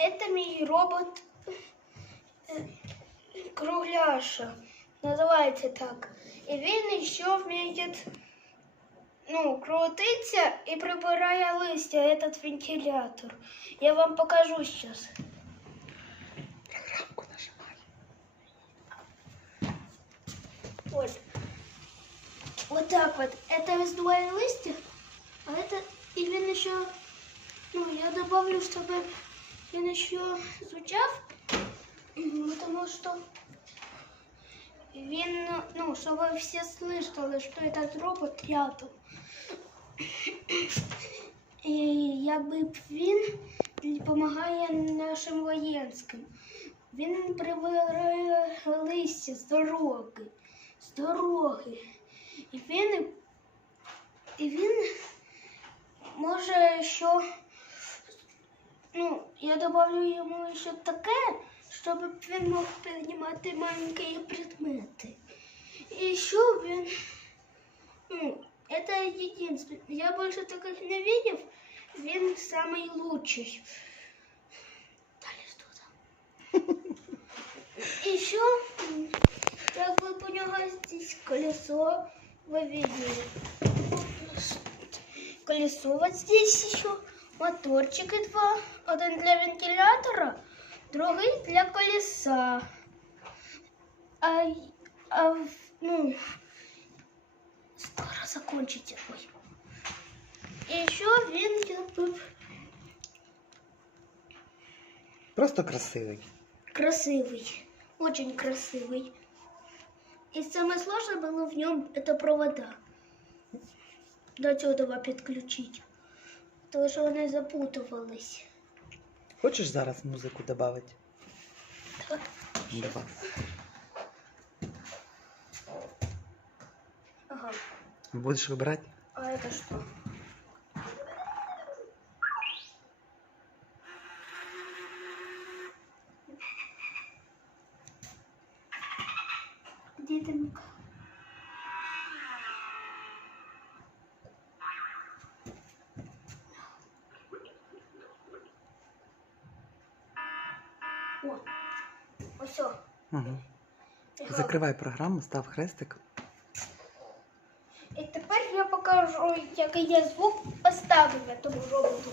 Это мій робот е, кругляша. Називається так. І він ще вміє ну, крутиться і прибирає листя, этот вентилятор. Я вам покажу сейчас. Програмку нажимай. Вот. Вот так вот. Это раздувает листья, а это и він еще, ну, я добавлю, чтобы він еще звучав, м, потому что він, ну, чтобы все слышали, что этот робот рядом. І якби він допомагає нашим воєнським. Він прибирає листя з дороги, з дороги. І він, і він може що, ну, я добавлю йому ще таке, щоб він мог піднімати маленькі предмети. І ще він, ну, это единственное. Я больше таких не видел. Він самый лучший. Далі що там? Еще, как бы у него здесь колесо, вы видели. Колесо вот здесь еще, моторчики два. Один для вентилятора, другий для колеса. А, а ну, скоро закончите. Ой. І еще він якби Просто красивий. красивый, очень красивый. И самое сложное было в нем это провода. До этого подключить. Потому что вони запутывались. Хочеш зараз музику додати? Так. Давай. Ага. Будеш вибирати? А это что? Где там? О. Угу. Закривай програму, став хрестик. І тепер я покажу, який я звук поставлення тому роботу.